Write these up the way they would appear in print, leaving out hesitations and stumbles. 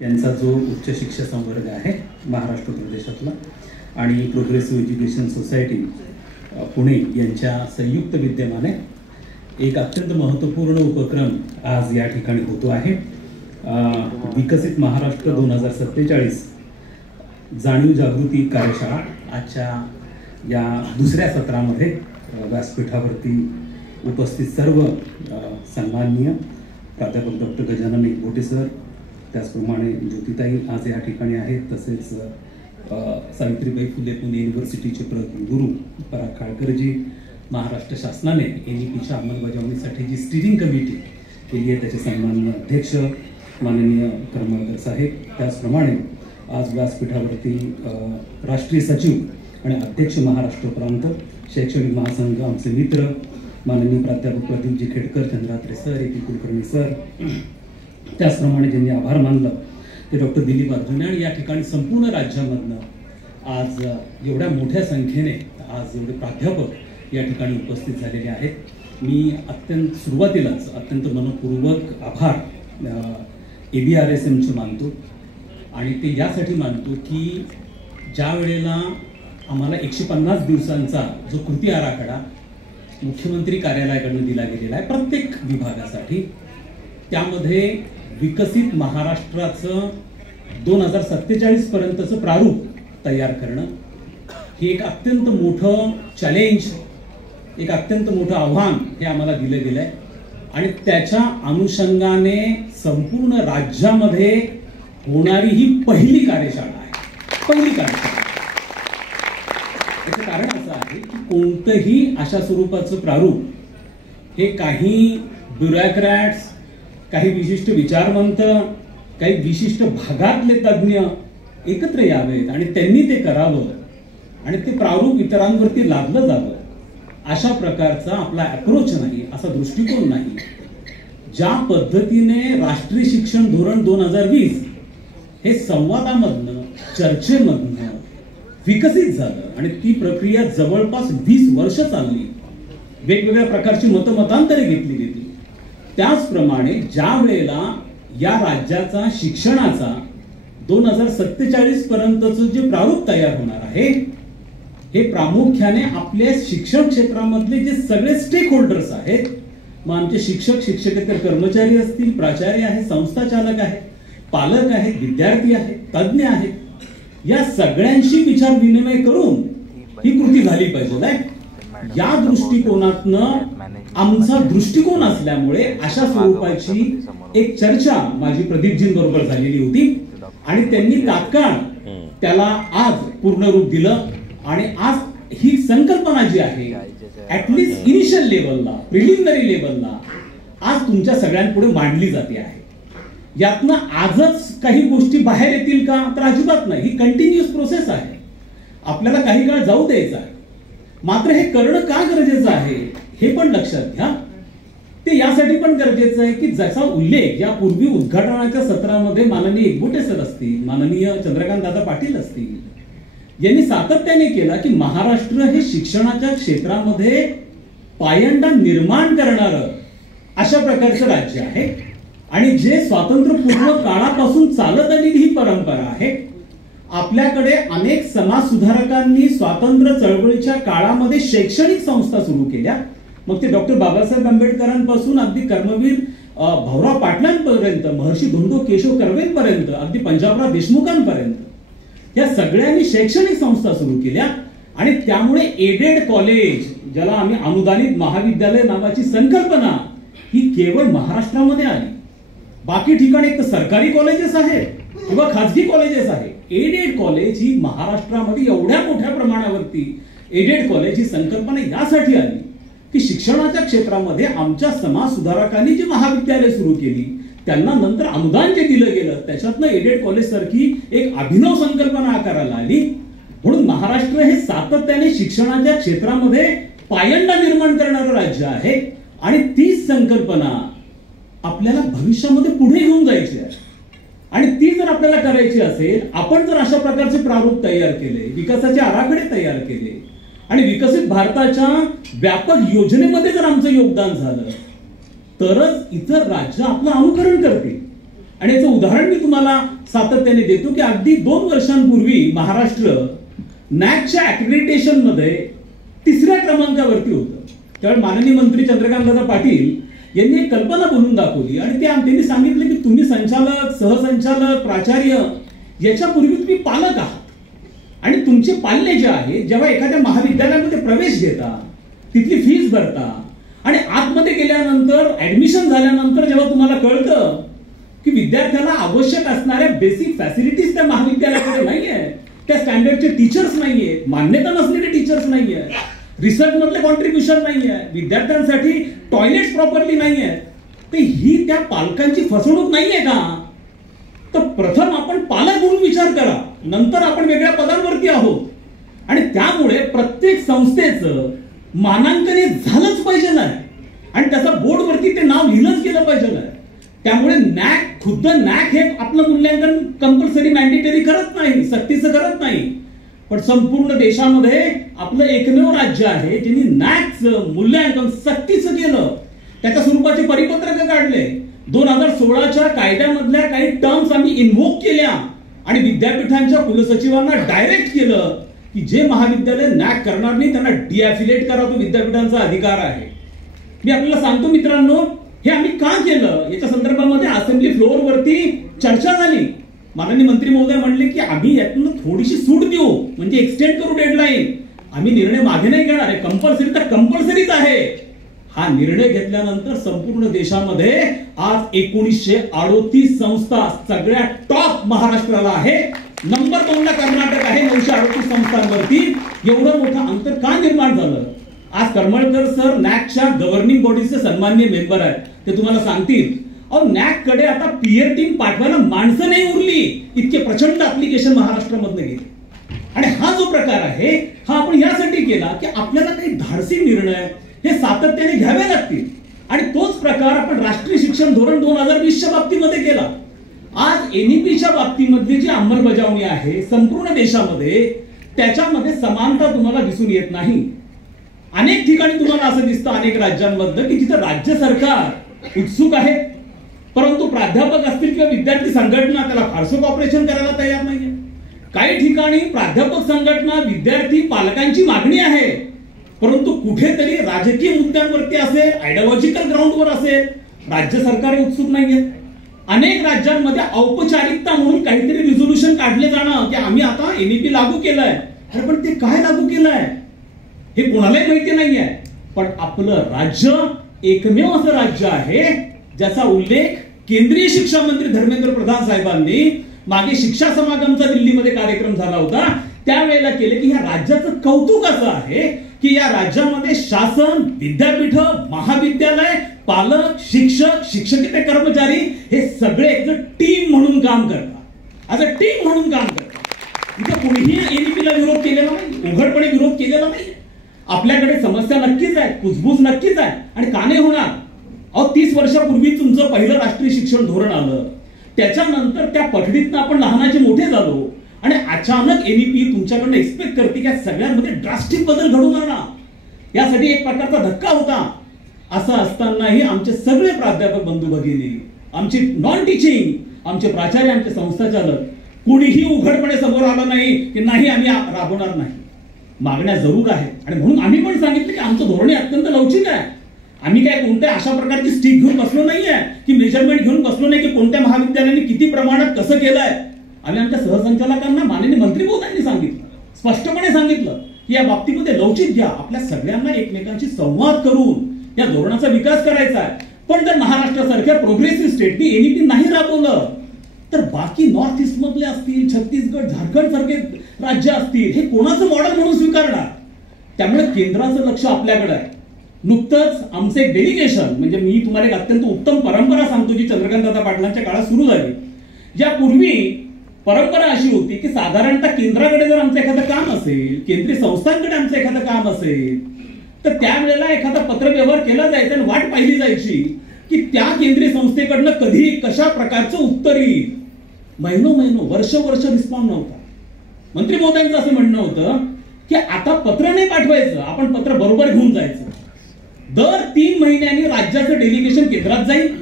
यांचा जो उच्च शिक्षा संवर्ग आहे महाराष्ट्र प्रदेशातला आणि प्रोग्रेसिव्ह एज्युकेशन सोसायटी पुणे यांच्या संयुक्त विद्यमाने एक अत्यंत महत्त्वपूर्ण उपक्रम आज या ठिकाणी होतो आहे। विकसित महाराष्ट्र 2047 जाणीव जागृती कार्यशाळा आजच्या या दुसऱ्या सत्रामध्ये व्यासपीठावरती उपस्थित सर्व सन्माननीय प्राध्यापक डॉक्टर गजानन एकबोटे सर, त्याचप्रमाणे ज्योतिताई आज या ठिकाणी आहेत, तसेच सावित्रीबाई फुले पुणे युनिव्हर्सिटीचे कुलगुरू पराग काळकरजी, महाराष्ट्र शासनाने NEPच्या अंमलबजावणीसाठी जी स्टिअरिंग कमिटी केली आहे त्याचे सन्माननीय अध्यक्ष माननीय करमळकर साहेब, त्याचप्रमाणे आज व्यासपीठावरती राष्ट्रीय सचिव आणि अध्यक्ष महाराष्ट्र प्रांत शैक्षणिक महासंघ आमचे मित्र माननीय प्राध्यापक Pradeepji Khedkar, Chandratre sir, AP Kulkarni sir, त्याचप्रमाणे ज्यांनी आभार मानलं ते डॉक्टर दिलीप अर्जुने, आणि या ठिकाणी संपूर्ण राज्यामधनं आज एवढ्या मोठ्या संख्येने आज एवढे प्राध्यापक या ठिकाणी उपस्थित झालेले आहेत। मी सुरुवातीलाच अत्यंत मनपूर्वक आभार ABRSMचे मानतो, आणि ते यासाठी मानतो की ज्या वेळेला आम्हाला 150 दिवसांचा जो कृती आराखडा मुख्यमंत्री कार्यालयाकडून दिला गेलेला आहे प्रत्येक विभागासाठी, त्यामध्ये विकसित महाराष्ट्राचं 2047 पर्यंतचं प्रारूप तयार करणं हे एक अत्यंत मोठं चॅलेंज, एक अत्यंत मोठं आव्हान हे आम्हाला दिलं गेलं आहे, आणि त्याच्या अनुषंगाने संपूर्ण राज्यामध्ये होणारी ही पहिली कार्यशाळा आहे, पहिली कार्यशाळा। याचं कारण असं आहे की कोणतंही अशा स्वरूपाचं प्रारूप हे काही ब्युरोक्रॅट्स, काही विशिष्ट विचारवंत, काही विशिष्ट भागातले तज्ज्ञ एकत्र यावेत आणि त्यांनी ते करावं आणि ते प्रारूप इतरांवरती लादलं जावं, अशा प्रकारचा आपला अप्रोच नाही, असा दृष्टिकोन नाही। ज्या पद्धतीने राष्ट्रीय शिक्षण धोरण 2020 हे संवादामधनं, चर्चेमधनं विकसित झालं आणि ती प्रक्रिया जवळपास 20 वर्ष चालली, वेगवेगळ्या प्रकारची मतमतांतरे घेतली गेली। त्याचप्रमाणे ज्या वेळेला या राज्याचा शिक्षणाचा 2047 पर्यंतचं जे प्रारूप तयार होणार आहे हे प्रामुख्याने आपल्या शिक्षण क्षेत्रामधले जे सगळे स्टेक होल्डर्स आहेत, मग आमचे शिक्षक, शिक्षकेतर कर्मचारी असतील, प्राचार्य आहेत, संस्था चालक आहेत, पालक आहेत, विद्यार्थी आहेत, तज्ज्ञ आहेत, या सगळ्यांशी विचार विनिमय करून ही कृती झाली पाहिजे। या दृष्टिकोनातनं आमचा दृष्टिकोन असल्यामुळे अशा स्वरूपाची एक चर्चा माझी प्रदीपजींबरोबर झालेली होती, आणि त्यांनी तात्काळ त्याला आज पूर्ण रूप दिलं, आणि आज ही संकल्पना जी आहे ऍटलिस्ट इनिशियल लेवलला, प्रिलिमिनरी लेवलला आज तुमच्या सगळ्यांपुढे मांडली जाते आहे। यातनं आजच काही गोष्टी बाहेर येतील का, तर अजिबात नाही, ही कंटिन्युअस प्रोसेस आहे, आपल्याला काही काळ जाऊ द्यायचा आहे। मात्र हे करणं का गरजेचं आहे हे पण लक्षात घ्या। ते यासाठी पण गरजेचं आहे की जसा उल्लेख यापूर्वी उद्घाटनाच्या सत्रामध्ये माननीय एकबोटे सर असतील, माननीय चंद्रकांत दादा पाटील असतील, यांनी सातत्याने केला की महाराष्ट्र हे शिक्षणाच्या क्षेत्रामध्ये पायंडा निर्माण करणारं अशा प्रकारचं राज्य आहे, आणि जे स्वातंत्र्यपूर्व काळापासून चालत आलेली ही परंपरा आहे। आपल्याकडे अनेक समाज सुधारकांनी स्वातंत्र्य चळवळीच्या काळामध्ये शैक्षणिक संस्था सुरू केल्या, मग ते डॉक्टर बाबासाहेब आंबेडकरांपासून अगदी कर्मवीर भाऊराव पाटलांपर्यंत, महर्षी धोंडो केशव कर्वेंपर्यंत, अगदी पंजाबराव देशमुखांपर्यंत या सगळ्यांनी शैक्षणिक संस्था सुरू केल्या, आणि त्यामुळे एडेड कॉलेज, ज्याला आम्ही अनुदानित महाविद्यालय नावाची संकल्पना, ही केवळ महाराष्ट्रामध्ये आली। बाकी ठिकाणी एक तर सरकारी कॉलेजेस आहेत किंवा खाजगी कॉलेजेस आहेत, एडेड कॉलेज ही महाराष्ट्रामध्ये एवढ्या मोठ्या प्रमाणावरती एडेड कॉलेज ही संकल्पना यासाठी आली की शिक्षणाच्या क्षेत्रामध्ये आमच्या समाज सुधारकांनी जी महाविद्यालय सुरू केली त्यांना नंतर अनुदान जे दिलं गेलं त्याच्यातनं एडेड कॉलेज सारखी एक अभिनव संकल्पना आकाराला आली। म्हणून महाराष्ट्र हे सातत्याने शिक्षणाच्या क्षेत्रामध्ये पायंडा निर्माण करणारं राज्य आहे, आणि तीच संकल्पना आपल्याला भविष्यामध्ये पुढे घेऊन जायची आहे, आणि ती जर आपल्याला करायची असेल, आपण जर अशा प्रकारचे प्रारूप तयार केले, विकासाचे आराखडे तयार केले, आणि विकसित भारताच्या व्यापक योजनेमध्ये जर आमचं योगदान झालं, तरच इतर राज्य आपलं अनुकरण करतील। आणि याचं उदाहरण मी तुम्हाला सातत्याने देतो की अगदी 2 वर्षांपूर्वी महाराष्ट्र नॅकच्या अॅक्रेडिटेशन मध्ये 3ऱ्या क्रमांकावरती होतं. त्यावेळी माननीय मंत्री चंद्रकांतदादा पाटील यांनी एक कल्पना बनवून दाखवली आणि त्यांनी सांगितलं की तुम्ही संचालक, सहसंचालक, प्राचार्य याच्यापूर्वी तुम्ही पालक आहात आणि तुमचे पाल्य जे आहे जेव्हा एखाद्या महाविद्यालयामध्ये प्रवेश घेता, तिथली फीस भरता आणि आतमध्ये गेल्यानंतर ऍडमिशन झाल्यानंतर जेव्हा तुम्हाला कळतं की विद्यार्थ्याला आवश्यक असणाऱ्या बेसिक फॅसिलिटीज त्या महाविद्यालयाकडे नाहीये, त्या स्टँडर्डचे टीचर्स नाहीये, मान्यता नसलेले टीचर्स नाहीये, रिसर्च मधले कॉन्ट्रीब्युशन नाहीये, विद्यार्थ्यांसाठी टॉयलेट्स प्रॉपरली नाहीये, तर ही त्या पालकांची फसवणूक नाहीये का? तर प्रथम आपण पालक म्हणून विचार करा, नंतर आपण वेगळ्या पदांवरती आहोत. आणि त्यामुळे प्रत्येक संस्थेचं मानांकन हे झालंच पाहिजे नाही आणि त्याचा बोर्डवरती ते नाव लिहिलंच गेलं पाहिजे नाही. त्यामुळे नॅक, खुद्द नॅक हे आपलं मूल्यांकन कंपल्सरी मॅन्डेटरी करत नाही, सक्तीचं करत नाही. पण संपूर्ण देशामध्ये आपलं एकमेव राज्य आहे ज्यांनी नॅकचं मूल्यांकन सक्तीचं केलं. त्याच्या स्वरूपाचे परिपत्रक काढले. 2016च्या कायद्यामधल्या काही टर्म्स आम्ही इन्व्होक केल्या आणि विद्यापीठांच्या कुलसचिवांना डायरेक्ट केलं की जे महाविद्यालय नॅक करणार नाही त्यांना डिॲफिलेट करा, तो विद्यापीठांचा अधिकार आहे. मी आपल्याला सांगतो मित्रांनो, हे आम्ही का केलं याच्या संदर्भामध्ये असेंब्ली फ्लोअरवरती चर्चा झाली. माननीय मंत्री महोदय म्हणले की आम्ही यातून थोडीशी सूट देऊ, म्हणजे एक्सटेंड करू डेडलाईन. आम्ही निर्णय मागे नाही घेणार आहे, कंपल्सरी तर कंपल्सरीच आहे. हा निर्णय घेतल्यानंतर संपूर्ण देशामध्ये आज 1938 संस्था सगळ्या टॉप महाराष्ट्राला आहे. नंबर 2 ला कर्नाटक आहे 938 संस्थांवरती. एवढं मोठं अंतर का निर्माण झालं? आज करमळकर सर नॅकच्या गव्हर्निंग बॉडीचे सन्माननीय मेंबर आहेत, ते तुम्हाला सांगतील. अहो, नॅक कडे आता पीयर टीम पाठवायला माणसं नाही उरली, इतके प्रचंड ऍप्लिकेशन महाराष्ट्रामधनं गेले. आणि हा जो प्रकार आहे हा आपण यासाठी केला की आपल्याला काही धाडसी निर्णय हे सातत्याने घ्यावे लागतील. आणि तोच प्रकार आपण राष्ट्रीय शिक्षण धोरण 2020च्या बाबतीमध्ये केला. आज एनईपीच्या बाबतीमधली जी अंमलबजावणी आहे संपूर्ण देशामध्ये, त्याच्यामध्ये समानता तुम्हाला दिसून येत नाही. अनेक ठिकाणी तुम्हाला असं दिसतं, अनेक राज्यांमधलं, की जिथं राज्य सरकार उत्सुक आहे परंतु प्राध्यापक असतील किंवा विद्यार्थी संघटना त्याला फारसं कॉपरेशन करायला तयार नाहीये. काही ठिकाणी प्राध्यापक संघटना, विद्यार्थी, पालकांची मागणी आहे परंतु कुठेतरी राजकीय मुद्द्यांवरती असेल, आयडिओलॉजिकल ग्राउंडवर असेल, राज्य सरकार उत्सुक नाहीये. अनेक राज्यांमध्ये औपचारिकता म्हणून काहीतरी रिझोल्युशन काढले जाणं की आम्ही आता एनईपी लागू केलंय. अरे पण ते काय लागू केलंय हे कोणालाही माहिती नाहीये. पण आपलं राज्य एकमेव असं राज्य आहे ज्याचा उल्लेख केंद्रीय शिक्षण मंत्री धर्मेंद्र प्रधान साहेबांनी मागे शिक्षा समागमचा दिल्लीमध्ये कार्यक्रम झाला होता त्यावेळेला केले की ह्या राज्याचं कौतुक असं आहे की या राज्यामध्ये शासन, विद्यापीठ, महाविद्यालय, पालक, शिक्षक, शिक्षकेतर कर्मचारी हे सगळे एक टीम म्हणून काम करतात. आज अ टीम म्हणून काम करतात. इथे कोणीही एनईपीला विरोध केलेला नाही, उघडपणे विरोध केलेला नाही. आपल्याकडे समस्या नक्कीच आहे, कुजबूज नक्कीच आहे आणि का नाही होणार? अहो 30 वर्षापूर्वी तुमचं पहिलं राष्ट्रीय शिक्षण धोरण आलं, त्याच्यानंतर त्या पठडीतनं आपण लहानाचे मोठे झालो आणि अचानक एनईपी तुमच्याकडनं एक्सपेक्ट करते की सगळ्यांमध्ये ड्रास्टिक बदल घडून आणा. यासाठी एक प्रकारचा धक्का होता. असं असतानाही आमचे सगळे प्राध्यापक बंधू भगिनी, आमची नॉन टीचिंग, आमचे प्राचार्य, आमचे संस्थाचालक कुणीही उघडपणे समोर आलं नाही की नाही आम्ही राबवणार नाही. मागण्या जरूर आहेत आणि म्हणून आम्ही पण सांगितलं की आमचं धोरण अत्यंत लवचिक आहे. आम्ही काय कोणत्या अशा प्रकारची स्टिक घेऊन बसलो नाहीये की मेजरमेंट घेऊन बसलो नाही की कोणत्या महाविद्यालयाने किती प्रमाणात कसं केलंय. आम्ही आमच्या सहसंचालकांना माननीय मंत्री महोदयांनी सांगितलं, स्पष्टपणे सांगितलं की या बाबतीमध्ये लवचिक घ्या. आपल्या सगळ्यांना एकमेकांशी संवाद करून या धोरणाचा विकास करायचा आहे. पण जर महाराष्ट्रासारख्या प्रोग्रेसिव्ह स्टेटनी एनईपी नाही राबवलं तर बाकी नॉर्थ ईस्ट मधले असतील, छत्तीसगड, झारखंड सारखे राज्य असतील, हे कोणाचं मॉडेल म्हणून स्वीकारणार? त्यामुळे केंद्राचं लक्ष आपल्याकडे आहे. नुकतंच आमचं एक डेलिगेशन, म्हणजे मी तुम्हाला एक अत्यंत उत्तम परंपरा सांगतो जी चंद्रकांतदादा पाटलांच्या काळात सुरू झाली. यापूर्वी परंपरा अशी होती की साधारणतः केंद्राकडे जर आमचं एखादं काम असेल, केंद्रीय संस्थांकडे आमचं एखादं काम असेल तर त्यावेळेला एखादा पत्रव्यवहार केला जायचा आणि वाट पाहिली जायची की त्या केंद्रीय संस्थेकडनं कधी कशा प्रकारचं उत्तर येईल. महिनो वर्ष रिस्पॉन्स नव्हता. मंत्री महोदयांचं असं म्हणणं होतं की आता पत्र नाही पाठवायचं, आपण पत्र बरोबर घेऊन जायचं. दर 3 महिन्यांनी राज्याचं डेलिगेशन केंद्रात जाईल,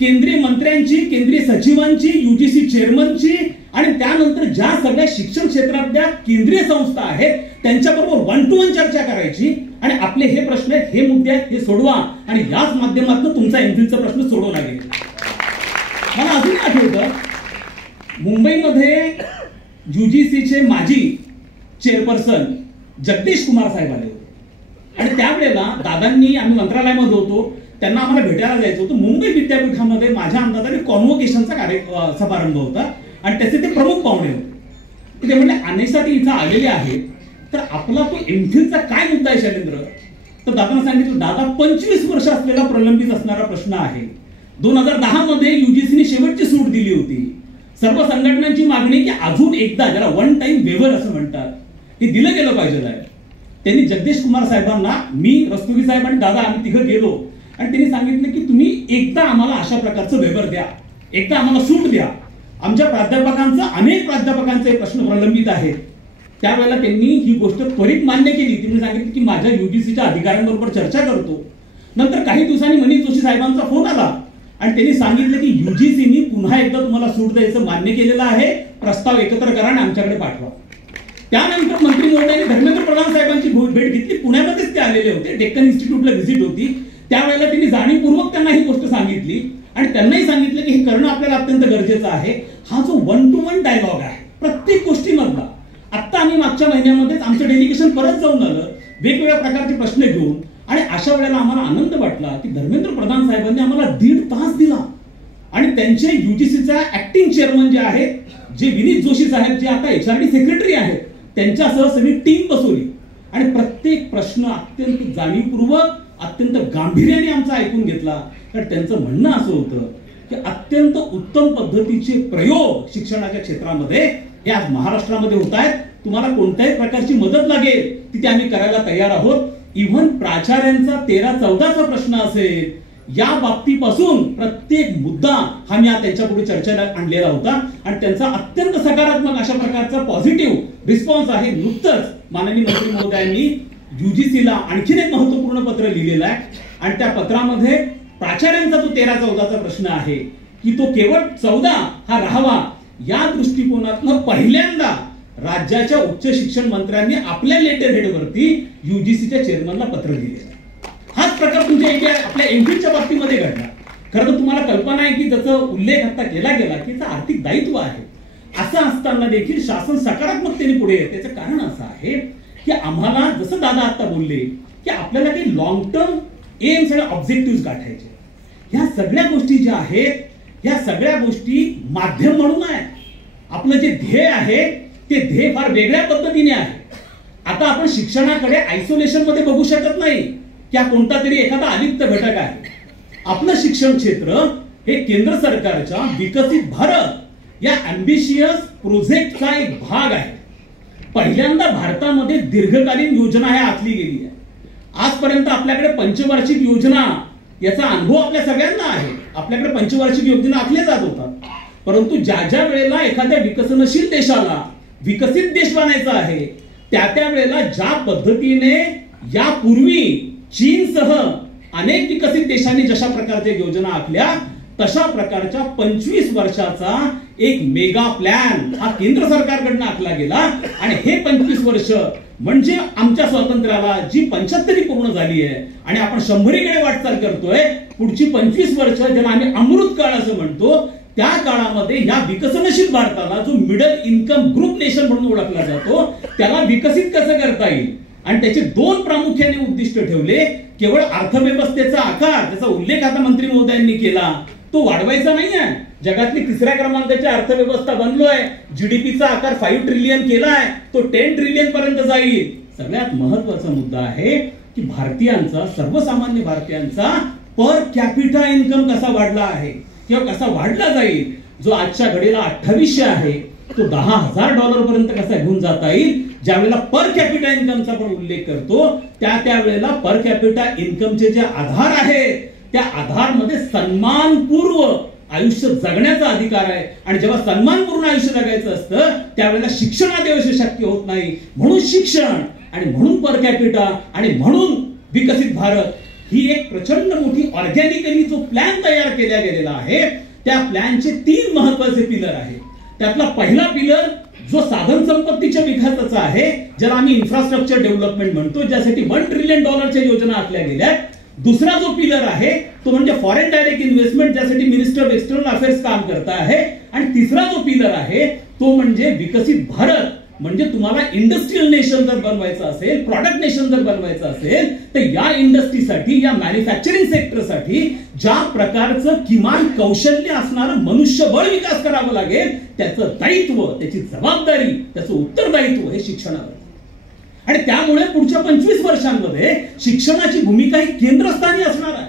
केंद्रीय मंत्र्यांची, केंद्रीय सचिवांची, युजीसी चेअरमनची आणि त्यानंतर ज्या सगळ्या शिक्षण क्षेत्रातल्या केंद्रीय संस्था आहेत त्यांच्याबरोबर 1 to 1 चर्चा करायची आणि आपले हे प्रश्न आहेत, हे मुद्दे आहेत, हे सोडवा आणि याच माध्यमातून तुमचा एमफिलचा प्रश्न सोडवला गेला. मला अजून आठवतं, मुंबईमध्ये युजीसीचे माजी चेअरपर्सन जगदीश कुमार साहेब आले होते आणि त्यावेळेला दादांनी, आम्ही मंत्रालयामध्ये होतो, त्यांना आम्हाला भेटायला जायचं होतं. मुंबई विद्यापीठामध्ये माझ्या अंदाजाने कॉन्व्होकेशनचा समारंभ होता आणि त्याचे ते प्रमुख पाहुणे होते. ते म्हणले आणण्यासाठी इथं आलेले आहेत, तर आपला तो एमफिलचा काय मुद्दा आहे शैलेंद्र? तर दादांना सांगितलं, दादा 25 वर्ष असलेला प्रलंबित असणारा प्रश्न आहे. 2010 मध्ये युजीसीने शेवटची सूट दिली होती. सर्व संघटनांची मागणी की अजून एकदा, ज्याला 1 टाइम वेव्हर असं म्हणतात, हे दिलं गेलं पाहिजे आहे. त्यांनी जगदीश कुमार साहेबांना, मी, रस्तोगी साहेब आणि दादा आम्ही तिघं गेलो आणि त्यांनी सांगितलं की तुम्ही एकदा आम्हाला अशा प्रकारचं वेव्हर द्या, एकदा आम्हाला सूट द्या. आमच्या प्राध्यापकांचं, अनेक प्राध्यापकांचे प्रश्न प्रलंबित आहेत. त्यावेळेला त्यांनी ही गोष्ट त्वरित मान्य केली. त्यांनी सांगितलं की माझ्या युजीसीच्या अधिकाऱ्यांबरोबर चर्चा करतो. नंतर काही दिवसांनी मनीष जोशी साहेबांचा फोन आला आणि त्यांनी सांगितलं की युजीसीनी पुन्हा एकदा तुम्हाला सूट द्यायचं मान्य केलेलं आहे, प्रस्ताव एकत्र करा आणि आमच्याकडे पाठवा. त्यानंतर मंत्री महोदयांनी धर्मेंद्र प्रधान साहेबांची भेट घेतली. पुण्यामध्येच ते आलेले होते, डेक्कन इन्स्टिट्यूटला व्हिजिट होती. त्यावेळेला त्यांनी जाणीवपूर्वक त्यांना ही गोष्ट सांगितली आणि त्यांनाही सांगितलं की हे करणं आपल्याला अत्यंत गरजेचं आहे. हा जो 1 to 1 डायलॉग आहे प्रत्येक गोष्टीमधला, आता आम्ही मागच्या महिन्यामध्येच आमचं डेलिगेशन परत जाऊन आलं वेगवेगळ्या प्रकारचे प्रश्न घेऊन आणि अशा वेळेला आम्हाला आनंद वाटला की धर्मेंद्र प्रधान साहेबांनी आम्हाला 1.5 तास दिला आणि त्यांचे युजीसीचा ऍक्टिंग चेअरमन जे आहेत, जे विनीत जोशी साहेब, जे आता एचआरडी सेक्रेटरी आहेत, त्यांच्यासह सगळी टीम बसवली आणि प्रत्येक प्रश्न अत्यंत जाणीवपूर्वक, अत्यंत गांभीर्याने आमचा ऐकून घेतला. तर त्यांचं म्हणणं असं होतं की अत्यंत उत्तम पद्धतीचे प्रयोग शिक्षणाच्या क्षेत्रामध्ये हे आज महाराष्ट्रामध्ये होत आहेत. तुम्हाला कोणत्याही प्रकारची मदत लागेल ती आम्ही करायला तयार आहोत. इव्हन प्राचार्यांचा 13-14चा प्रश्न असेल, या बाबतीपासून प्रत्येक मुद्दा हा मी त्यांच्या पुढे चर्चेला आणलेला होता आणि त्यांचा अत्यंत सकारात्मक अशा प्रकारचा पॉझिटिव्ह रिस्पॉन्स आहे. नुकतंच माननीय मंत्री महोदयांनी युजीसीला आणखीन एक महत्वपूर्ण पत्र लिहिलेलं आहे आणि त्या पत्रामध्ये प्राचार्यांचा जो 13-14चा प्रश्न आहे की तो केवळ 14 हा राहावा, या दृष्टिकोनातून पहिल्यांदा राज्याच्या उच्च शिक्षण मंत्र्यांनी आपल्या लेटर हेडवरती युजीसीच्या चेअरमनला पत्र लिहिलेलं आहे. हाच प्रकार तुमच्या इथे आपल्या एमफिलच्या बाबतीमध्ये घडला. खरं तर तुम्हाला कल्पना आहे की ज्याचा उल्लेख आता केला गेला की आर्थिक दायित्व आहे. असं असताना देखील शासन सकारात्मकतेने पुढे येते. त्याचं कारण असं आहे की आम्हाला, जसं दादा आता बोलले, की आपल्याला काही लॉंग टर्म एम्स आणि ऑब्जेक्टिव्ह गाठायचे. ह्या सगळ्या गोष्टी ज्या आहेत, ह्या सगळ्या गोष्टी माध्यम म्हणून आहे. आपलं जे ध्येय आहे ते ध्येय फार वेगळ्या पद्धतीने आहे. आता आपण शिक्षणाकडे आयसोलेशन मध्ये बघू शकत नाही की हा कोणता तरी एखादा अलिप्त घटक आहे. आपलं शिक्षण क्षेत्र हे केंद्र सरकारच्या विकसित भारत या अँबिशियस प्रोजेक्टचा एक भाग आहे. पहिल्यांदा भारतामध्ये दीर्घकालीन योजना ह्या आखली गेली आहे. आजपर्यंत आपल्याकडे पंचवार्षिक योजना याचा अनुभव आपल्या सगळ्यांना आहे. आपल्याकडे पंचवार्षिक योजना आखल्या जात होतात, परंतु ज्या ज्या वेळेला एखाद्या विकसनशील देशाला विकसित देश बनायचा आहे त्या वेळेला ज्या पद्धतीने यापूर्वी चीनसह अनेक विकसित देशांनी जशा प्रकारच्या योजना आखल्या, तशा प्रकारच्या 25 वर्षाचा एक मेगा प्लॅन हा केंद्र सरकारकडून आखला गेला आणि हे 25 वर्ष म्हणजे आमच्या स्वातंत्र्याला जी 75 पूर्ण झाली आहे आणि आपण 100कडे वाटचाल करतोय. पुढची 25 वर्ष ज्याला आम्ही अमृत काळ असं म्हणतो, त्या काळामध्ये या विकसनशील भारताला, जो मिडल इन्कम ग्रुप नेशन म्हणून ओळखला जातो, त्याला विकसित कसं करता येईल आणि त्याचे 2 प्रामुख्याने उद्दिष्ट ठेवले. केवळ अर्थव्यवस्थेचा आकार, त्याचा उल्लेख आता मंत्री महोदयांनी केला, तो वाढवायचा नाही आहे. जगातली 3ऱ्या क्रमांकाची अर्थव्यवस्था बनलोय, जीडीपीचा आकार 5 ट्रिलियन केलाय, तो 10 ट्रिलियन पर्यंत जाईल. सगळ्यात महत्वाचा मुद्दा आहे की भारतीयांचा, सर्वसामान्य भारतीयांचा पर कॅपिटा इन्कम कसा वाढला आहे किंवा कसा वाढला जाईल. जो आजच्या घडीला 2800 आहे तो $10,000 पर्यंत कसा घेऊन जाता येईल. ज्या वेळेला पर कॅपिटा इन्कमचा पण उल्लेख करतो त्या वेळेला पर कॅपिटा इन्कमचे जे आधार आहेत त्या आधारमध्ये सन्मानपूर्व आयुष्य जगण्याचा अधिकार आहे आणि जेव्हा सन्मानपूर्ण आयुष्य जगायचं असतं त्यावेळेला शिक्षणाशिवाय शक्य होत नाही. म्हणून शिक्षण आणि म्हणून पर कॅपिटा आणि म्हणून विकसित भारत ही एक प्रचंड मोठी ऑर्गॅनिकली जो प्लॅन तयार केला गेलेला आहे, त्या प्लॅनचे 3 महत्वाचे पिलर आहेत. त्यातला पहिला पिलर जो साधन संपत्तीच्या विकासाचा आहे, ज्याला आम्ही इन्फ्रास्ट्रक्चर डेव्हलपमेंट म्हणतो, ज्यासाठी $1 ट्रिलियन योजना आखल्या गेल्या. दुसरा जो पिलर आहे तो म्हणजे फॉरेन डायरेक्ट इन्व्हेस्टमेंट, ज्यासाठी मिनिस्टर ऑफ एक्सटर्नल अफेअर्स काम करत आहे. आणि तिसरा जो पिलर आहे तो म्हणजे विकसित भारत, म्हणजे तुम्हाला इंडस्ट्रियल नेशन जर बनवायचं असेल, प्रॉडक्ट नेशन जर बनवायचं असेल, तर या इंडस्ट्रीसाठी, या मॅन्युफॅक्चरिंग सेक्टरसाठी ज्या प्रकारचं किमान कौशल्य असणारं मनुष्यबळ विकास करावं लागेल, त्याचं दायित्व, त्याची जबाबदारी, त्याचं उत्तरदायित्व हे शिक्षणावर. आणि त्यामुळे पुढच्या 25 वर्षांमध्ये शिक्षणाची भूमिका ही केंद्रस्थानी असणार आहे.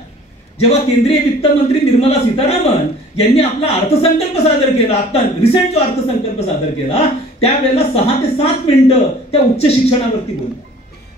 जेव्हा केंद्रीय वित्त मंत्री निर्मला सीतारामन यांनी आपला अर्थसंकल्प सादर केला, आता रिसेंट जो अर्थसंकल्प सादर केला, त्यावेळेला 6 ते 7 मिनिटं त्या उच्च शिक्षणावरती बोलले.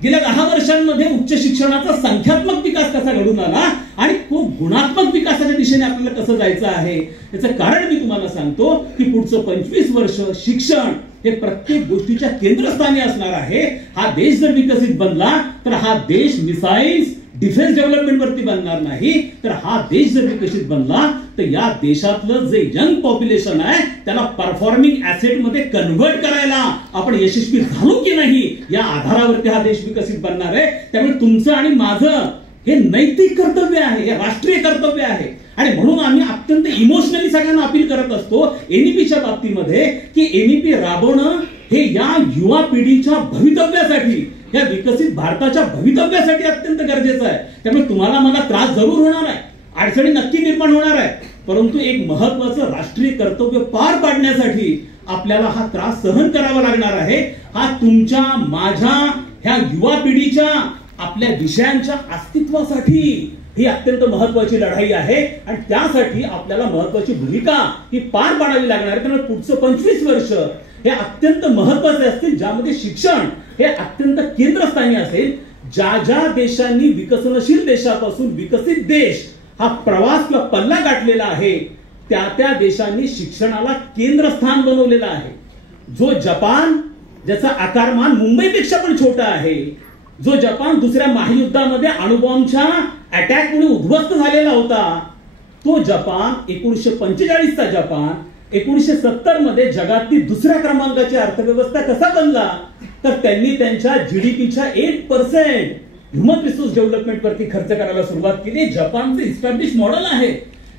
गेल्या 10 वर्षांमध्ये उच्च शिक्षणाचा संख्यात्मक विकास कसा घडून आला आणि खूप गुणात्मक विकासाच्या दिशेने आपल्याला कसं जायचं आहे, याचं कारण मी तुम्हाला सांगतो की पुढचं 25 वर्ष शिक्षण हे प्रत्येक गोष्टीच्या केंद्रस्थानी असणार आहे. हा देश जर विकसित बनला तर हा देश मिसाईल्स, डिफेन्स डेव्हलपमेंट वरती बनणार नाही, तर हा देश जर विकसित बनला तर या देशातलं जे यंग पॉप्युलेशन आहे त्याला परफॉर्मिंग ऍसेट मध्ये कन्व्हर्ट करायला आपण यशस्वी झालो की नाही, या आधारावरती हा देश विकसित बनणार आहे. त्यामुळे तुमचं आणि माझं हे नैतिक कर्तव्य आहे, हे राष्ट्रीय कर्तव्य आहे. आणि म्हणून आम्ही अत्यंत इमोशनली सगळ्यांना अपील करत असतो एनईपीच्या बाबतीमध्ये की एनईपी राबवणं हे या युवा पिढीच्या भवितव्यासाठी, या विकसित भारताच्या भवितव्यासाठी अत्यंत गरजेचं आहे. त्यामुळे तुम्हाला मला त्रास जरूर होणार आहे, अडचणी नक्की निर्माण होणार आहे, परंतु एक महत्वाचं राष्ट्रीय कर्तव्य पार पाडण्यासाठी आपल्याला हा त्रास सहन करावा लागणार आहे. हा तुमच्या, माझ्या, ह्या युवा पिढीच्या, आपल्या विषयांच्या अस्तित्वासाठी ही अत्यंत महत्वाची लढाई आहे. आणि त्यासाठी आपल्याला महत्वाची भूमिका ही पार पाडावी लागणार आहे. त्यामुळे पुढचं 25 वर्ष हे अत्यंत महत्वाचे असतील, ज्यामध्ये शिक्षण हे अत्यंत केंद्रस्थानी असेल. ज्या ज्या देशांनी विकसनशील देशापासून विकसित देश हा प्रवास किंवा पल्ला गाठलेला आहे, त्या त्या देशांनी शिक्षणाला केंद्रस्थान बनवलेलं आहे. जो जपान, ज्याचा आकारमान मुंबईपेक्षा पण छोटा आहे, जो जपान दुसऱ्या महायुद्धामध्ये अणुबॉम्बच्या अटॅकमुळे उद्ध्वस्त झालेला होता, तो जपान 1945चा जपान 1970 मध्ये जगातली दुसऱ्या क्रमांकाची अर्थव्यवस्था कसा बनला, तर त्यांनी त्यांच्या जीडीपीच्या 8% ह्युमन रिसोर्स डेव्हलपमेंट वरती खर्च करायला सुरुवात केली. जपानचं इस्टॅब्लिश मॉडेल आहे.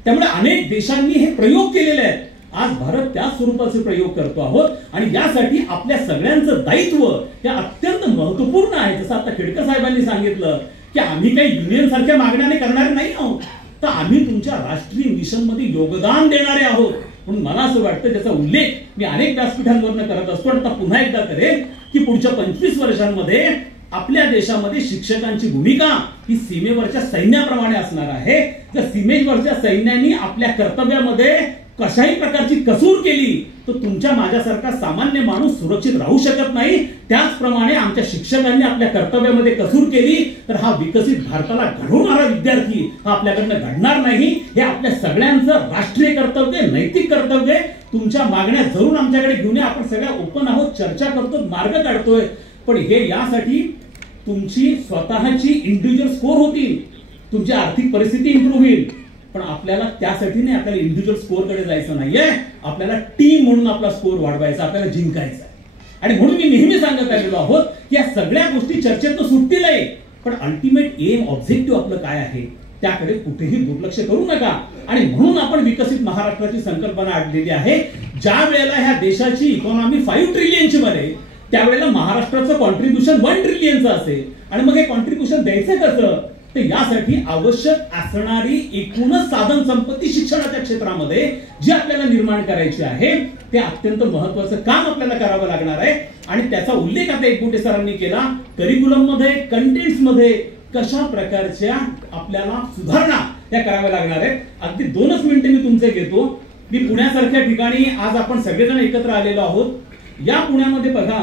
त्यामुळे अनेक देशांनी हे प्रयोग केलेले आहेत. आज भारत त्या स्वरूपाचे प्रयोग करतो आहोत आणि यासाठी आपल्या सगळ्यांचं दायित्व हे अत्यंत महत्वपूर्ण आहे. जसं आता खेडकर साहेबांनी सांगितलं की आम्ही काही युनियन सारख्या मागण्याने करणारे नाही आहोत, तर आम्ही तुमच्या राष्ट्रीय मिशन मध्ये योगदान देणारे आहोत. म्हणून मला असं वाटतं, ज्याचा उल्लेख मी अनेक व्यासपीठांवरून करत असतो, आता पुन्हा एकदा करेन की पुढच्या 25 वर्षांमध्ये आपल्या देशामध्ये शिक्षकांची भूमिका ही सीमेवरच्या सैन्याप्रमाणे असणार आहे. जर सीमेवरच्या सैन्यांनी आपल्या कर्तव्यामध्ये कशाही प्रकारची कसूर केली तर तुमच्या माझ्यासारखा सामान्य माणूस सुरक्षित राहू शकत नाही. त्याचप्रमाणे आमच्या शिक्षकांनी आपल्या कर्तव्यामध्ये कसूर केली तर हा विकसित भारताला घडवणारा विद्यार्थी हा आपल्याकडनं घडणार नाही. हे आपल्या सगळ्यांचं राष्ट्रीय कर्तव्य, नैतिक कर्तव्य. तुमच्या मागण्या जरूर आमच्याकडे घेऊन या. आपण सगळ्या ओपन आहोत, चर्चा करतो, मार्ग काढतोय. पण हे यासाठी तुमची स्वतःची इंडिव्हिज्युअल स्कोर होतील, तुमची आर्थिक परिस्थिती इम्प्रूव्ह होईल. पण आपल्याला त्यासाठी नाही, आपल्याला इंडिव्हिज्युअल स्कोर कडे जायचं नाहीये. आपल्याला टीम म्हणून आपला स्कोर वाढवायचा, आपल्याला जिंकायचा आहे. आणि म्हणून मी नेहमी सांगत आलेलो आहोत की या सगळ्या गोष्टी चर्चेतून सुटतील आहे, पण अल्टिमेट एम, ऑब्जेक्टिव्ह आपलं काय आहे त्याकडे कुठेही दुर्लक्ष करू नका. आणि म्हणून आपण विकसित महाराष्ट्राची संकल्पना आणलेली आहे. ज्या वेळेला ह्या देशाची इकॉनॉमी 5 ट्रिलियनची बने, त्यावेळेला महाराष्ट्राचं कॉन्ट्रीब्युशन 1 ट्रिलियनचं असेल. आणि मग हे कॉन्ट्रीब्युशन द्यायचं कसं, तर यासाठी आवश्यक असणारी एकूणच साधन संपत्ती शिक्षणाच्या क्षेत्रामध्ये जी आपल्याला निर्माण करायची आहे, ते अत्यंत महत्वाचं काम आपल्याला करावं लागणार आहे. आणि त्याचा उल्लेख आता एकबोटे सरांनी केला. करिक्युलम मध्ये, कंटेंट्स मध्ये कशा प्रकारच्या आपल्याला सुधारणा त्या कराव्या लागणार आहेत. अगदी 2च मिनिटं मी तुमचे घेतो. मी पुण्यासारख्या ठिकाणी आज आपण सगळेजण एकत्र आलेलो आहोत. या पुण्यामध्ये बघा,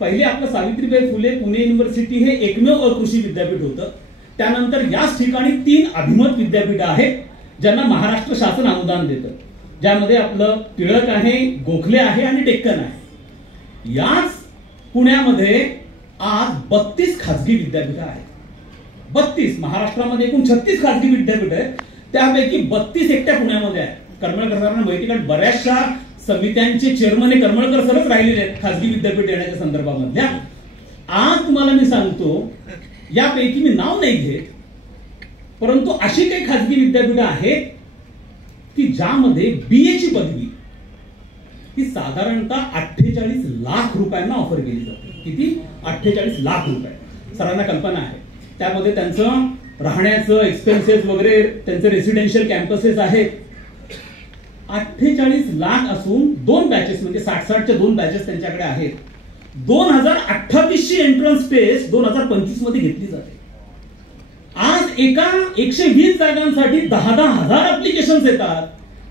पहिले आपलं सावित्रीबाई फुले पुणे युनिव्हर्सिटी हे एकमेव अकृषी विद्यापीठ होतं. त्यानंतर याच ठिकाणी 3 अभिमत विद्यापीठ आहेत ज्यांना महाराष्ट्र शासन अनुदान देतं, ज्यामध्ये आपलं टिळक आहे, गोखले आहे आणि डेक्कन आहे. याच पुण्यामध्ये आज 32 खासगी विद्यापीठ आहेत. 32 महाराष्ट्रामध्ये एकूण 36 खासगी विद्यापीठ आहेत, त्यापैकी 32 एकट्या पुण्यामध्ये आहे. करमळकर सरांना माहिती, कारण बऱ्याचशा समित्यांचे चेअरमन हे करमळकर सरच राहिलेले आहेत खासगी विद्यापीठ येण्याच्या संदर्भामधल्या. आज तुम्हाला मी सांगतो, यापैकी मी नाव नाही घेत, परंतु अशी काही खासगी विद्यापीठ आहेत की ज्यामध्ये BA ची पदवी ही साधारणतः 48 लाख रुपयांना ऑफर केली जाते. किती? 48 लाख रुपये. सरांना कल्पना आहे, त्यामध्ये त्यांचं राहण्याचं एक्सपेन्सेस वगैरे, त्यांचे रेसिडेन्शियल कॅम्पसेस आहेत. 48 लाख असून 2 बॅचेस म्हणजे 60-60च्या 2 बॅचेस त्यांच्याकडे आहेत. 2028 ची एंट्रन्स टेस्ट 2025 मध्ये घेतली जाते. आज एका 120 जागांसाठी 10,000 ऍप्लिकेशन्स येतात.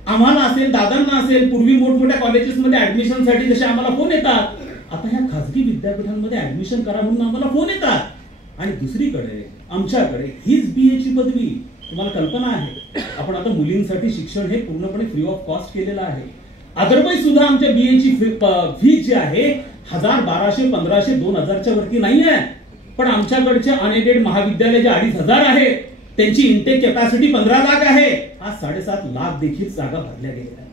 आम्हाला असेल, दादांना असेल, पूर्वी मोठमोठ्या कॉलेजेसमध्ये ऍडमिशनसाठी जसे आम्हाला फोन येतात, आता ह्या खासगी विद्यापीठांमध्ये ऍडमिशन करा म्हणून आम्हाला फोन येतात. आणि दुसरीकडे आमच्याकडे हीच BA ची पदवी. तुम्हाला कल्पना आहे, आपण आता मुलींसाठी शिक्षण हे पूर्णपणे फ्री ऑफ कॉस्ट केलेलं आहे. अदरवाईज सुद्धा आमच्या BA ची फी जी आहे 1000, 1200, 1500, 2000च्या वरती नाही आहे. पण आमच्याकडचे अनएडेड महाविद्यालय जे 2500 आहेत, त्यांची इंटेक कॅपॅसिटी 15 लाख आहे. आज 7.5 लाख देखील जागा भरल्या गेल्या.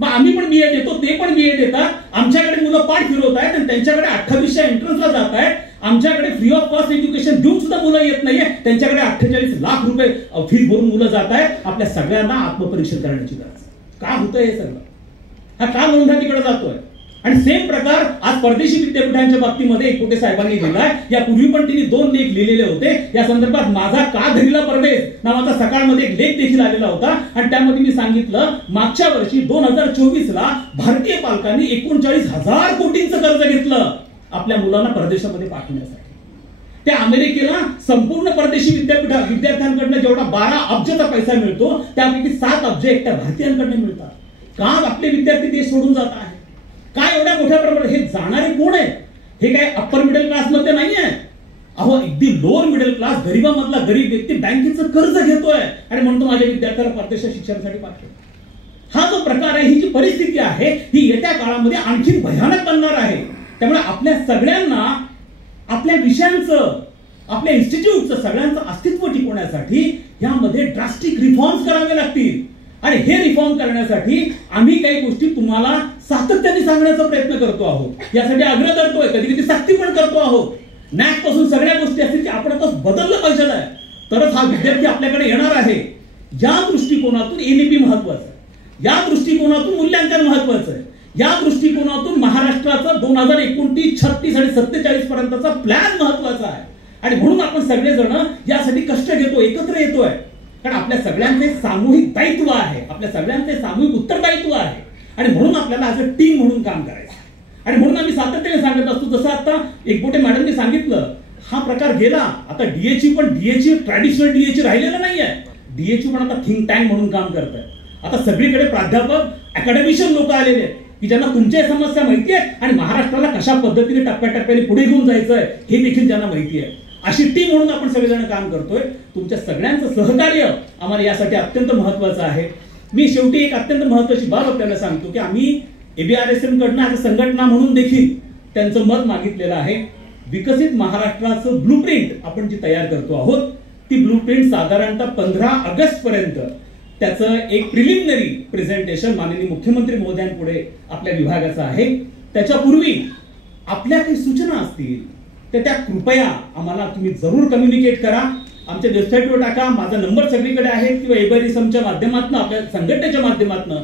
मग आम्ही पण BA देतो, ते पण BA देतात. आमच्याकडे मुलं पाठ फिरवत आहेत आणि त्यांच्याकडे 28च्या एंट्रन्सला जात आहेत. आमच्याकडे फ्री ऑफ कॉस्ट एज्युकेशन देऊन सुद्धा मुलं येत नाहीये. त्यांच्याकडे 48 लाख रुपये फी भरून मुलं जात आहेत. आपल्या सगळ्यांना आत्मपरीक्षण करण्याची गरज. का होतंय हे सगळं? हा का लोंढा तिकडे जातोय? आणि सेम प्रकार आज परदेशी विद्यापीठांच्या बाबतीमध्ये एकपोटे साहेबांनी लिहिलाय. यापूर्वी पण त्यांनी 2 लेख लिहिलेले होते या संदर्भात. माझा का धरीला परदेश नावाचा सकाळमध्ये एक लेख देखील आलेला होता आणि त्यामध्ये मी सांगितलं, मागच्या वर्षी 2024ला भारतीय पालकांनी 39,000 कोटींचं कर्ज घेतलं आपल्या मुलांना परदेशामध्ये पाठवण्यासाठी. त्या अमेरिकेला संपूर्ण परदेशी विद्यार्थ्यांकडनं जेवढा 12 अब्जचा पैसा मिळतो, त्यापैकी 7 अब्ज एकट्या भारतीयांकडनं मिळतात. का आपले विद्यार्थी देश सोडून जात आहेत? काय एवढ्या मोठ्या प्रमाणात? हे जाणारे कोण आहे? हे काय अप्पर मिडल क्लास मध्ये नाहीये. अहो, अगदी लोअर मिडल क्लास, गरीबामधला गरीब व्यक्ती बँकेचं कर्ज घेतोय आणि म्हणतो माझ्या विद्यार्थ्याला परदेशात शिक्षणासाठी पाठव. हा जो प्रकार आहे, ही जी परिस्थिती आहे, ही येत्या काळामध्ये आणखी भयानक बनणार आहे. त्यामुळे आपल्या सगळ्यांना आपल्या विषयांचं, आपल्या इन्स्टिट्यूटचं सगळ्यांचं अस्तित्व टिकवण्यासाठी यामध्ये ड्रास्टिक रिफॉर्म्स करावे लागतील. आणि हे रिफॉर्म करण्यासाठी आम्ही काही गोष्टी तुम्हाला सातत्याने सांगण्याचा प्रयत्न करतो आहोत. यासाठी आग्रह करतोय, कधी कधी सक्ती पण करतो आहोत. नॅक पासून सगळ्या गोष्टी असतील की आपण आता बदललं पाहिजे आहे, तरच हा विद्यार्थी आपल्याकडे येणार आहे. या दृष्टिकोनातून NEP महत्वाचं आहे. या दृष्टिकोनातून मूल्यांकन महत्वाचं आहे. या दृष्टिकोनातून महाराष्ट्राचा 2029, 36 आणि 47 पर्यंतचा प्लॅन महत्वाचा आहे. आणि म्हणून आपण सगळेजण यासाठी कष्ट घेतो, एकत्र येतोय. कारण आपल्या सगळ्यांचे सामूहिक दायित्व आहे, आपल्या सगळ्यांचे सामूहिक उत्तरदायित्व आहे. आणि म्हणून आपल्याला ऍज अ टीम म्हणून काम करायचं. आणि म्हणून आम्ही सातत्याने सांगत असतो, जसं आता एकबोटे मॅडमने सांगितलं, हा प्रकार गेला. आता DA पण ट्रॅडिशनल DA राहिलेलं नाहीये. DA पण आता थिंक टँक म्हणून काम करत आहे. आता सगळीकडे प्राध्यापक, अकॅडमिशियन लोक आलेले आहेत की ज्यांना तुमच्या समस्या माहिती आहे आणि महाराष्ट्राला कशा पद्धतीने टप्प्याटप्प्याने पुढे घेऊन जायचंय हे देखील त्यांना माहिती आहे. अशी टीम म्हणून आपण सगळेजण काम करतोय. तुमच्या सगळ्यांचं सहकार्य आम्हाला यासाठी अत्यंत महत्वाचं आहे. मी शेवटी एक अत्यंत महत्वाची बाब आपल्याला सांगतो की आम्ही ABRSM कडनं आज संघटना म्हणून देखील त्यांचं मत मागितलेलं आहे. विकसित महाराष्ट्राचं ब्लूप्रिंट आपण जी तयार करतो आहोत, ती ब्लूप्रिंट साधारणतः 15 ऑगस्ट पर्यंत त्याचं एक प्रिलिमिनरी प्रेझेंटेशन माननीय मुख्यमंत्री महोदयांपुढे आपल्या विभागाचं आहे. त्याच्यापूर्वी आपल्या काही सूचना असतील तर त्या कृपया आम्हाला तुम्ही जरूर कम्युनिकेट करा. आमच्या वेबसाईटवर टाका. माझा नंबर सगळीकडे आहे किंवा ABRSMच्या माध्यमातून, आपल्या संघटनेच्या माध्यमातून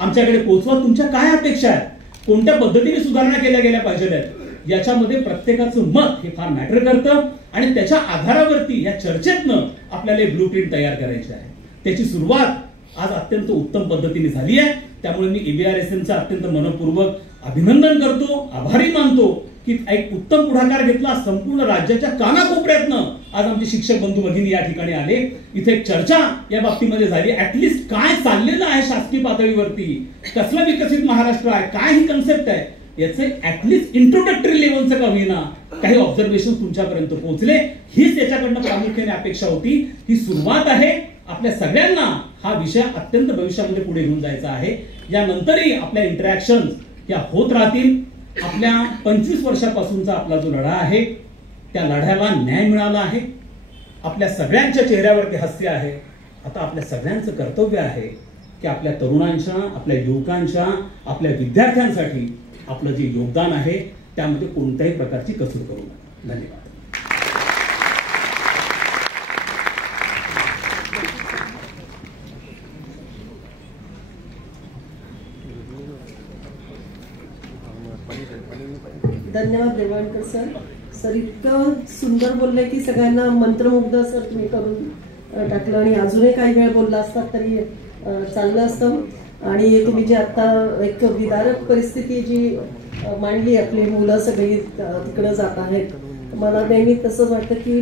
आमच्याकडे पोहोचवा. तुमच्या काय अपेक्षा आहेत, कोणत्या पद्धतीने सुधारणा केल्या गेल्या पाहिजे, याच्यामध्ये प्रत्येकाचं मत हे फार मॅटर करतं. आणि त्याच्या आधारावरती या चर्चेतनं आपल्याला ब्लूप्रिंट तयार करायची आहे. त्याची सुरुवात आज अत्यंत उत्तम पद्धतीने झाली आहे. त्यामुळे मी ABRSMचं अत्यंत मनपूर्वक अभिनंदन करतो, आभारी मानतो की एक उत्तम पुढाकार घेतला. संपूर्ण राज्याच्या कानाकोपऱ्यातनं आज आमचे शिक्षक बंधू भगिनी या ठिकाणी आले. इथे एक चर्चा या बाबतीमध्ये झाली. ऍटलिस्ट काय चाललेलं आहे शासकीय पातळीवरती, कसला विकसित महाराष्ट्र आहे, काय ही कन्सेप्ट आहे, याचे ऍटलिस्ट इंट्रोडक्टरी लेवलचं का होईना काही ऑब्झर्वेशन तुमच्यापर्यंत पोहोचले. हीच याच्याकडनं प्रामुख्याने अपेक्षा होती. ही सुरुवात आहे. आपल्या सगळ्यांना हा विषय अत्यंत भविष्यामध्ये पुढे घेऊन जायचा आहे. यानंतरही आपल्या इंटरॅक्शन या होत राहतील. आपल्या 25 वर्षापासूनचा आपला जो लढा आहे, त्या लढ्याला न्याय मिळाला आहे. आपल्या सगळ्यांच्या चेहऱ्यावरती हास्य आहे. आता आपल्या सगळ्यांचं कर्तव्य आहे की आपल्या तरुणांच्या, आपल्या युवकांच्या, आपल्या विद्यार्थ्यांसाठी आपलं जे योगदान आहे त्यामध्ये कोणत्याही प्रकारची कसूर करू नका. धन्यवाद. धन्यवाद देवाणकर सर. सर इतकं सुंदर बोलले की सगळ्यांना मंत्रमुग्ध सर तुम्ही करून टाकलं. आणि अजूनही काही वेळ बोलला असतात तरी चाललं असतं. आणि तुम्ही जी आता एक विदारक परिस्थिती जी मांडली, आपली मुलं सगळी तिकडं जात आहेत, मला नेहमी तसंच वाटतं की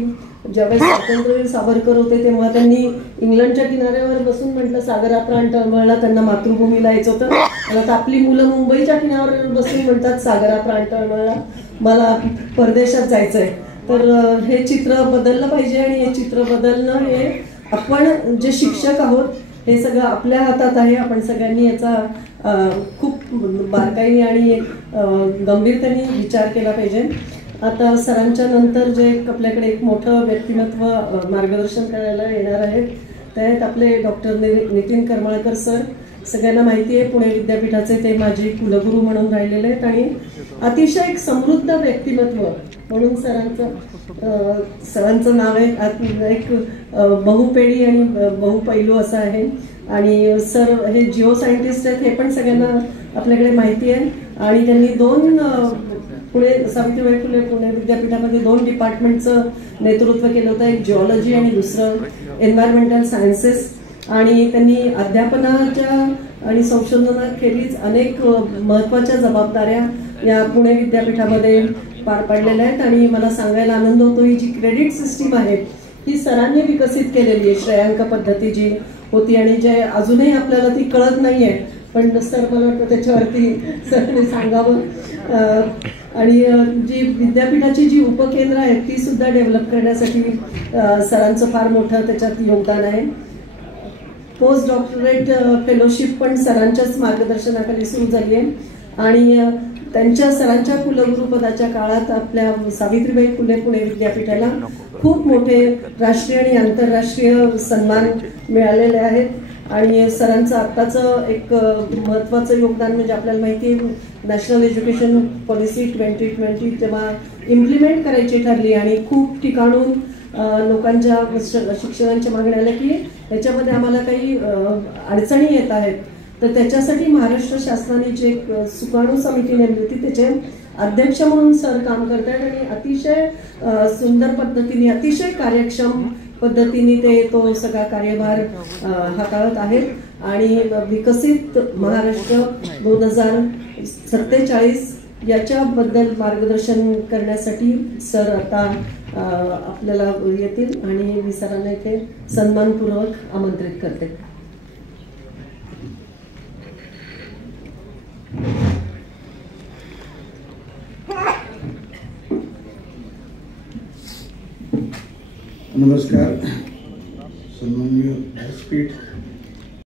ज्यावेळेस स्वातंत्र्यवीर सावरकर होते तेव्हा त्यांनी इंग्लंडच्या किनाऱ्यावर बसून म्हटलं सागरा प्राण तळमळला, त्यांना मातृभूमीला यायचं होतं. आणि आता आपली मुलं मुंबईच्या किनाऱ्यावर बसून म्हणतात सागरा प्राण तळमळला, मला परदेशात जायचंय. तर हे चित्र बदललं पाहिजे. आणि हे चित्र बदलणं हे आपण जे शिक्षक आहोत हे सगळं आपल्या हातात आहे. आपण सगळ्यांनी याचा खूप बारकाईने आणि गंभीरतेने विचार केला पाहिजे. आता सरांच्या नंतर जे आपल्याकडे एक मोठं व्यक्तिमत्व मार्गदर्शन करायला येणार आहेत ते आहेत आपले डॉक्टर नितीन करमळकर सर. सगळ्यांना माहिती आहे पुणे विद्यापीठाचे ते माजी कुलगुरू म्हणून राहिलेले आहेत आणि अतिशय एक समृद्ध व्यक्तिमत्व म्हणून सरांचं नाव आहे. एक बहुपेडी आणि बहुपैलू असं आहे. आणि सर हे जिओ सायंटिस्ट आहेत हे पण सगळ्यांना आपल्याकडे माहिती आहे. आणि त्यांनी 2 पुणे सावित्रीबाई फुले पुणे विद्यापीठामध्ये 2 डिपार्टमेंटचं नेतृत्व केलं होतं. एक जिओलॉजी आणि दुसरं एन्व्हायरमेंटल सायन्सेस. आणि त्यांनी अध्यापनाच्या आणि संशोधनाखेरीज अनेक महत्त्वाच्या जबाबदाऱ्या या पुणे विद्यापीठामध्ये पार पाडलेल्या आहेत. आणि मला सांगायला आनंद होतो ही जी क्रेडिट सिस्टीम आहे ही सरांनी विकसित केलेली आहे. श्रेयांक पद्धती जी होती आणि जे अजूनही आपल्याला ती कळत नाहीये, पण सर मला वाटतं त्याच्यावरती सरने सांगावं. आणि जी विद्यापीठाची जी उपकेंद्र आहेत ती सुद्धा डेव्हलप करण्यासाठी सरांचं फार मोठं त्याच्यात योगदान आहे. पोस्ट डॉक्टरेट फेलोशिप पण सरांच्याच मार्गदर्शनाखाली सुरू झाली आहे. आणि त्यांच्या सरांच्या कुलगुरुपदाच्या काळात आपल्या सावित्रीबाई फुले पुणे विद्यापीठाला खूप मोठे राष्ट्रीय आणि आंतरराष्ट्रीय सन्मान मिळालेले आहेत. आणि सरांचं आत्ताचं एक महत्त्वाचं योगदान म्हणजे आपल्याला माहिती आहे नॅशनल एज्युकेशन पॉलिसी 2020 तेव्हा इम्प्लिमेंट करायची ठरली आणि खूप ठिकाणून लोकांच्या शिक्षणांच्या मागण्या आल्या की याच्यामध्ये आम्हाला काही अडचणी येत आहेत. तर त्याच्यासाठी महाराष्ट्र शासनाने जे एक सुकाणू समिती नेमली होती त्याचे अध्यक्ष म्हणून सर काम करतात. आणि अतिशय सुंदर पद्धतीने अतिशय कार्यक्षम पद्धतीने ते तो सगळा कार्यभार हाताळत आहेत. आणि विकसित महाराष्ट्र 2047 याच्याबद्दल मार्गदर्शन करण्यासाठी सर आता आपल्याला येतील आणि मी सरांना इथे सन्मानपूर्वक आमंत्रित करते. नमस्कार. सन्माननीय व्यासपीठ,